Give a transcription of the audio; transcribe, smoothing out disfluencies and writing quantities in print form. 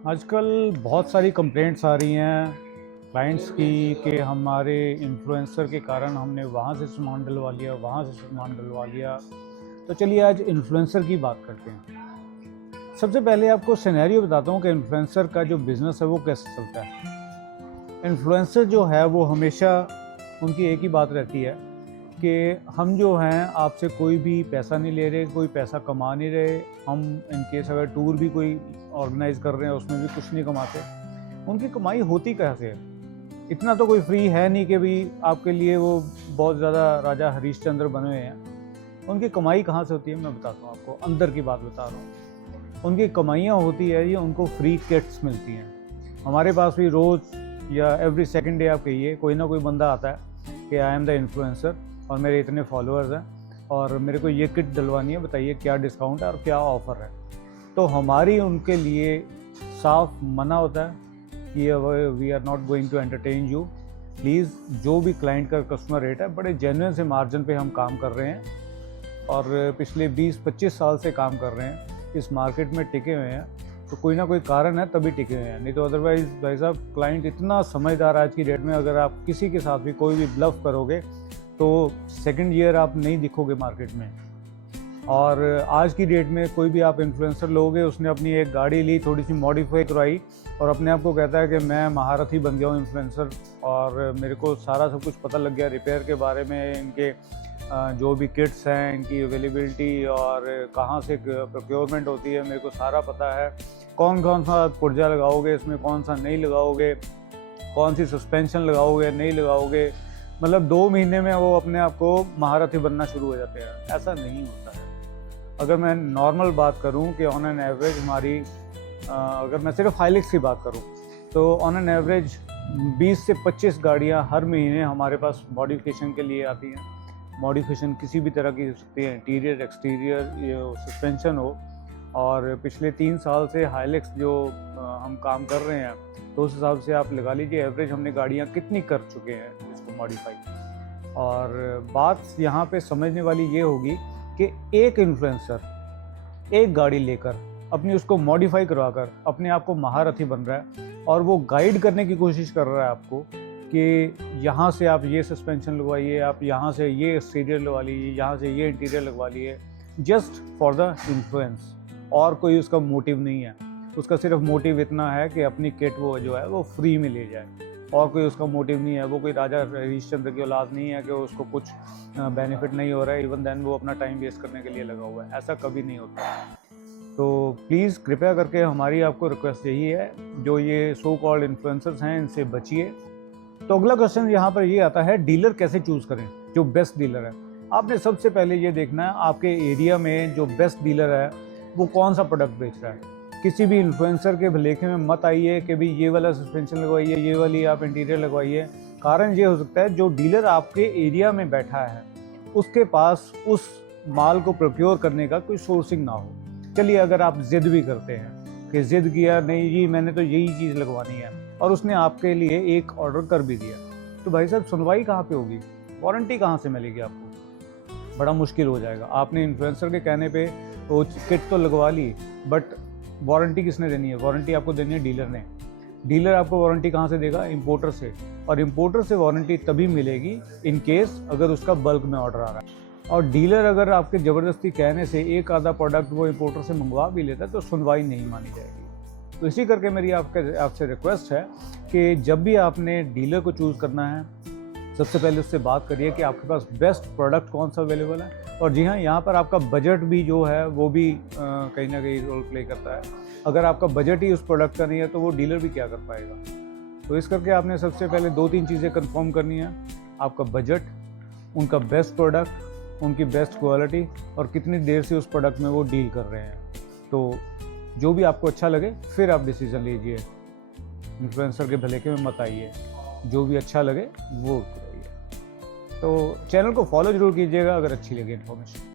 आजकल बहुत सारी कंप्लेंट्स आ रही हैं क्लाइंट्स की कि हमारे इन्फ्लुएंसर के कारण हमने वहाँ से सामान डलवा लिया, वहाँ से सामान डलवा लिया। तो चलिए आज इन्फ्लुएंसर की बात करते हैं। सबसे पहले आपको सिनेरियो बताता हूँ कि इन्फ्लुएंसर का जो बिज़नेस है वो कैसे चलता है। इन्फ्लुएंसर जो है वो हमेशा उनकी एक ही बात रहती है कि हम जो हैं आपसे कोई भी पैसा नहीं ले रहे, कोई पैसा कमा नहीं रहे। हम इन केस अगर टूर भी कोई ऑर्गेनाइज कर रहे हैं उसमें भी कुछ नहीं कमाते। उनकी कमाई होती कैसे है? इतना तो कोई फ्री है नहीं कि भी आपके लिए वो बहुत ज़्यादा राजा हरीशचंद्र बने हुए हैं। उनकी कमाई कहाँ से होती है मैं बताता हूँ आपको, अंदर की बात बता रहा हूँ। उनकी कमाइयाँ होती है ये उनको फ्री किट्स मिलती हैं। हमारे पास भी रोज़ या एवरी सेकेंड डे आप कहिए कोई ना कोई बंदा आता है कि आई एम द इन्फ्लुएंसर और मेरे इतने फॉलोअर्स हैं और मेरे को ये किट डलवानी है, बताइए क्या डिस्काउंट है और क्या ऑफ़र है। तो हमारी उनके लिए साफ मना होता है कि we are not going to entertain you. Please जो भी क्लाइंट का कस्टमर रेट है बड़े जेन्युइन से मार्जिन पे हम काम कर रहे हैं और पिछले 20-25 साल से काम कर रहे हैं, इस मार्केट में टिके हुए हैं। तो कोई ना कोई कारण है तभी टिके हुए हैं, नहीं तो अदरवाइज़ भाई साहब क्लाइंट इतना समझदार आज की डेट में, अगर आप किसी के साथ भी कोई भी ब्लफ करोगे तो सेकंड ईयर आप नहीं दिखोगे मार्केट में। और आज की डेट में कोई भी आप इन्फ्लुएंसर लोगे, उसने अपनी एक गाड़ी ली, थोड़ी सी मॉडिफाई करवाई और अपने आप को कहता है कि मैं महारथी बन गया हूँ इन्फ्लुएंसर और मेरे को सारा सब कुछ पता लग गया रिपेयर के बारे में, इनके जो भी किट्स हैं, इनकी अवेलेबिलिटी और कहाँ से प्रोक्योरमेंट होती है, मेरे को सारा पता है। कौन कौन सा पुर्जा लगाओगे इसमें, कौन सा नहीं लगाओगे, कौन सी सस्पेंशन लगाओगे नहीं लगाओगे, मतलब 2 महीने में वो अपने आप को महारथी बनना शुरू हो जाते हैं। ऐसा नहीं होता है। अगर मैं नॉर्मल बात करूं कि ऑन एन एवरेज हमारी अगर मैं सिर्फ हाइलिक्स की बात करूं तो ऑन एन एवरेज 20 से 25 गाड़ियां हर महीने हमारे पास मॉडिफिकेशन के लिए आती हैं। मॉडिफिकेशन किसी भी तरह की हो सकती है, इंटीरियर एक्सटीरियर सस्पेंशन हो। और पिछले 3 साल से हाइलिक्स जो हम काम कर रहे हैं तो उस हिसाब से आप लगा लीजिए एवरेज हमने गाड़ियाँ कितनी कर चुके हैं इसको मॉडिफाई। और बात यहाँ पे समझने वाली ये होगी कि एक इन्फ्लुएंसर एक गाड़ी लेकर अपनी उसको मॉडिफाई करवाकर अपने आप को महारथी बन रहा है और वो गाइड करने की कोशिश कर रहा है आपको कि यहाँ से आप ये सस्पेंशन लगवाइए, आप यहाँ से ये एक्सटीरियर लगवा लीजिए, यहाँ से ये इंटीरियर लगवा लीजिए, जस्ट फॉर द इन्फ्लुएंस। और कोई उसका मोटिव नहीं है, उसका सिर्फ मोटिव इतना है कि अपनी किट वो जो है वो फ्री में ले जाए, और कोई उसका मोटिव नहीं है। वो कोई राजा हरीशचंद्र की औलाद नहीं है कि उसको कुछ बेनिफिट नहीं हो रहा है, इवन देन वो अपना टाइम वेस्ट करने के लिए लगा हुआ है। ऐसा कभी नहीं होता। तो प्लीज़ कृपया करके हमारी आपको रिक्वेस्ट यही है, जो ये सो कॉल्ड इन्फ्लुएंसर्स हैं इनसे बचिए। तो अगला क्वेश्चन यहाँ पर ये आता है, डीलर कैसे चूज़ करें, जो बेस्ट डीलर है। आपने सबसे पहले ये देखना है आपके एरिया में जो बेस्ट डीलर है वो कौन सा प्रोडक्ट बेच रहा है। किसी भी इन्फ्लुएंसर के भलेखे में मत आइए कि भी ये वाला सस्पेंशन लगवाइए, ये वाली आप इंटीरियर लगवाइए। कारण ये हो सकता है जो डीलर आपके एरिया में बैठा है उसके पास उस माल को प्रोक्योर करने का कोई सोर्सिंग ना हो। चलिए अगर आप जिद भी करते हैं कि जिद किया, नहीं जी मैंने तो यही चीज़ लगवानी है, और उसने आपके लिए एक ऑर्डर कर भी दिया, तो भाई साहब सुनवाई कहाँ पे होगी, वारंटी कहाँ से मिलेगी आपको? बड़ा मुश्किल हो जाएगा। आपने इन्फ्लुएंसर के कहने पे वो किट तो लगवा ली, बट वारंटी किसने देनी है? वारंटी आपको देनी है डीलर ने। डीलर आपको वारंटी कहाँ से देगा? इंपोर्टर से। और इंपोर्टर से वारंटी तभी मिलेगी इन केस अगर उसका बल्क में ऑर्डर आ रहा है। और डीलर अगर आपके ज़बरदस्ती कहने से एक आधा प्रोडक्ट वो इंपोर्टर से मंगवा भी लेता है तो सुनवाई नहीं मानी जाएगी। तो इसी करके मेरी आपसे रिक्वेस्ट है कि जब भी आपने डीलर को चूज़ करना है, सबसे पहले उससे बात करिए कि आपके पास बेस्ट प्रोडक्ट कौन सा अवेलेबल है। और जी हाँ, यहाँ पर आपका बजट भी जो है वो भी कहीं ना कहीं रोल प्ले करता है। अगर आपका बजट ही उस प्रोडक्ट का नहीं है तो वो डीलर भी क्या कर पाएगा। तो इस करके आपने सबसे पहले 2-3 चीज़ें कंफर्म करनी है, आपका बजट, उनका बेस्ट प्रोडक्ट, उनकी बेस्ट क्वालिटी और कितनी देर से उस प्रोडक्ट में वो डील कर रहे हैं। तो जो भी आपको अच्छा लगे फिर आप डिसीज़न लीजिए, इन्फ्लुएंसर के भलेखे में मत आइए, जो भी अच्छा लगे वो करिए। तो चैनल को फॉलो ज़रूर कीजिएगा अगर अच्छी लगे इन्फॉर्मेशन।